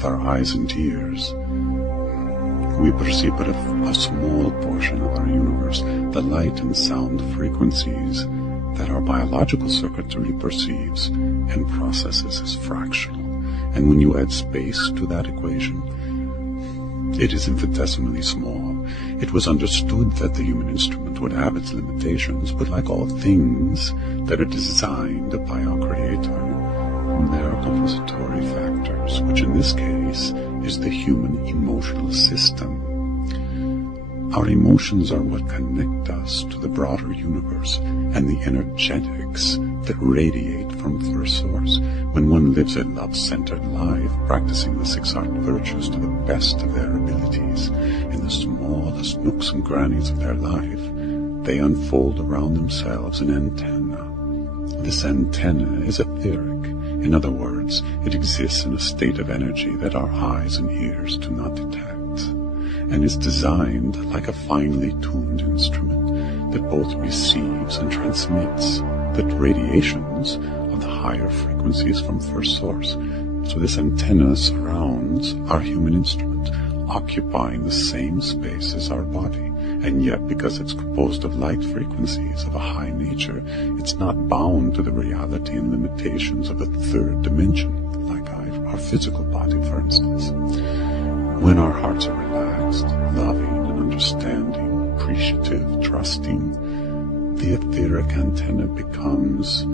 with our eyes and ears, we perceive but a small portion of our universe, the light and sound frequencies that our biological circuitry perceives and processes as fractional. And when you add space to that equation, it is infinitesimally small. It was understood that the human instrument would have its limitations, but like all things that are designed by our Creator, there are compensatory factors, which in this case is the human emotional system. Our emotions are what connect us to the broader universe and the energetics that radiate from First Source. When one lives a love-centered life, practicing the 6 art virtues to the best of their abilities, in the smallest nooks and crannies of their life, they unfold around themselves an antenna. This antenna is etheric. In other words, it exists in a state of energy that our eyes and ears do not detect, and is designed like a finely tuned instrument that both receives and transmits the radiations of the higher frequencies from First Source. So this antenna surrounds our human instrument, occupying the same space as our body. And yet, because it's composed of light frequencies of a high nature, it's not bound to the reality and limitations of a third dimension, like our physical body, for instance. When our hearts are relaxed, loving and understanding, appreciative, trusting, the etheric antenna becomes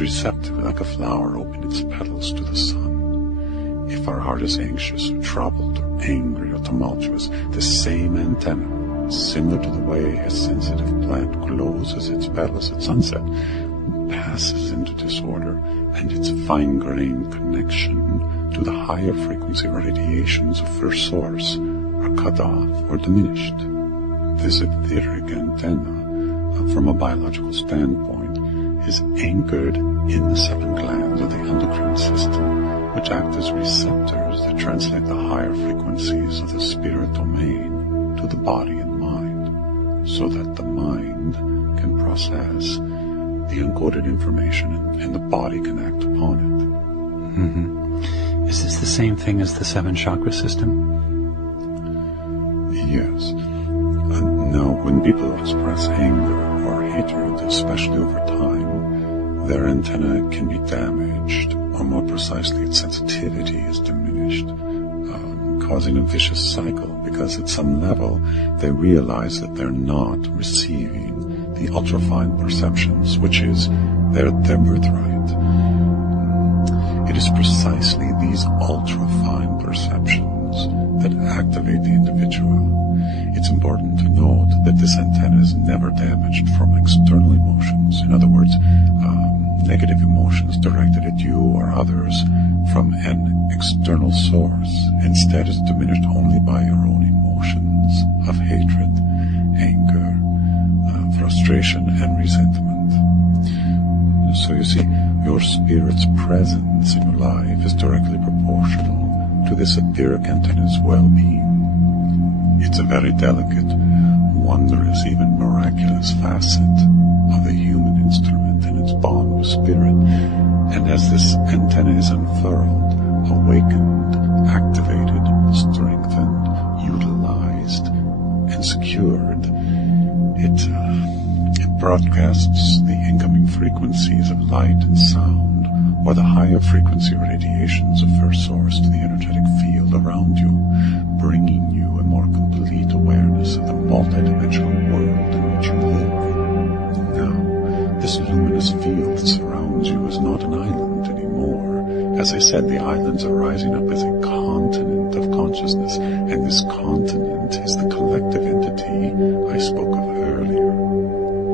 receptive, like a flower opening its petals to the sun. If our heart is anxious or troubled or angry or tumultuous, the same antenna, similar to the way a sensitive plant closes its petals at sunset, passes into disorder, and its fine-grained connection to the higher frequency radiations of First Source are cut off or diminished. This etheric antenna, from a biological standpoint, is anchored in the 7 glands of the endocrine system, which act as receptors that translate the higher frequencies of the spirit domain to the body and mind, so that the mind can process the encoded information and the body can act upon it. Mm-hmm. Is this the same thing as the 7 chakra system? Yes. Now, when people express anger or hatred, especially over time, their antenna can be damaged, or more precisely, its sensitivity is diminished, causing a vicious cycle, because at some level they realize that they're not receiving the ultrafine perceptions, which is their birthright. It is precisely these ultrafine perceptions that activate the individual. It's important to note that this antenna is never damaged from external emotions. In other words, negative emotions directed at you or others from an external source. Instead, it's diminished only by your own emotions of hatred, anger, frustration, and resentment. So you see, your spirit's presence in your life is directly proportional to this etheric antenna's well-being. It's a very delicate, wondrous, even miraculous facet of the human instrument and its bond with spirit. And as this antenna is unfurled, awakened, activated, strengthened, utilized, and secured, it broadcasts the incoming frequencies of light and sound, or the higher frequency radiations of First Source to the energetic field around you, bringing you a more complete awareness of the multidimensional world in which you live. Now, this luminous field that surrounds you is not an island anymore. As I said, the islands are rising up as a continent of consciousness, and this continent is the collective entity I spoke of earlier.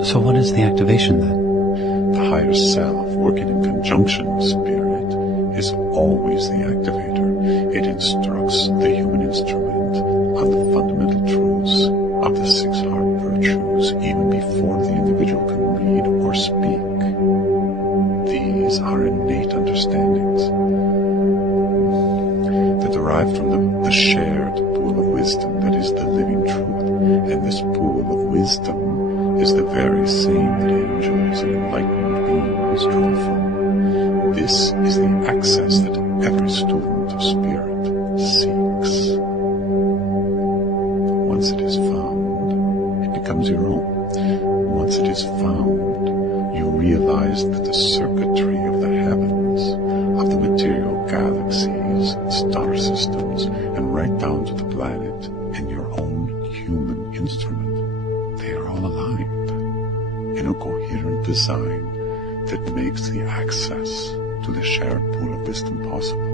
So what is the activation then? The higher self, working in conjunction with spirit, is always the activator. It instructs the human instrument on the fundamental truths of the 6 heart virtues even before the individual can read or speak. These are innate understandings. They're derived from the shared pool of wisdom that is the living truth, and this pool of wisdom is the very same that angels and enlightened beings draw from. This is the access that every student of spirit seeks. Once it is found, it becomes your own. Once it is found, you realize that the circuitry of the heavens, of the material galaxies, star systems, and right down to the planet and your own human instrument, they are all aligned in a coherent design that makes the access to the shared pool of wisdom possible.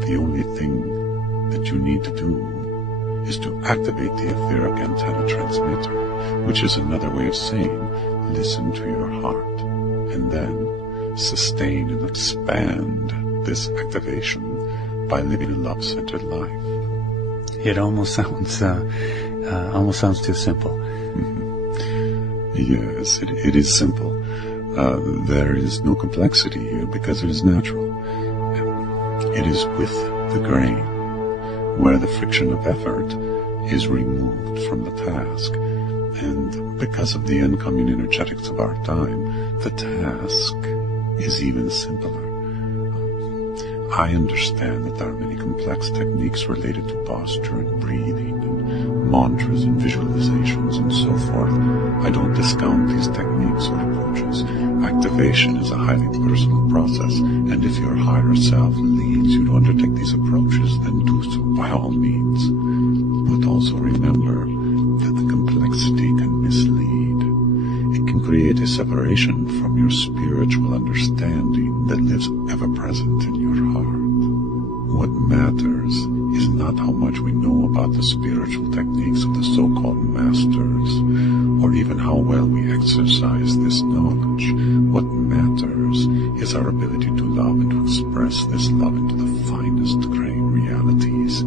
The only thing that you need to do is to activate the etheric antenna transmitter, which is another way of saying, listen to your heart, and then sustain and expand this activation by living a love-centered life. It almost sounds too simple. Yes, it is simple. There is no complexity here because it is natural. It is with the grain, where the friction of effort is removed from the task. And because of the incoming energetics of our time, the task is even simpler. I understand that there are many complex techniques related to posture and breathing and mantras and visualizations and so forth. I don't discount these techniques or approaches. Activation is a highly personal process, and if your higher self leads you to undertake these approaches, then do so by all means. But also remember that the complexity can mislead. It can create a separation from your spiritual understanding that lives ever present in your heart. What matters is not how much we know about the spiritual techniques of the so-called masters, or even how well we exercise this knowledge. What matters is our ability to love and to express this love into the finest grain realities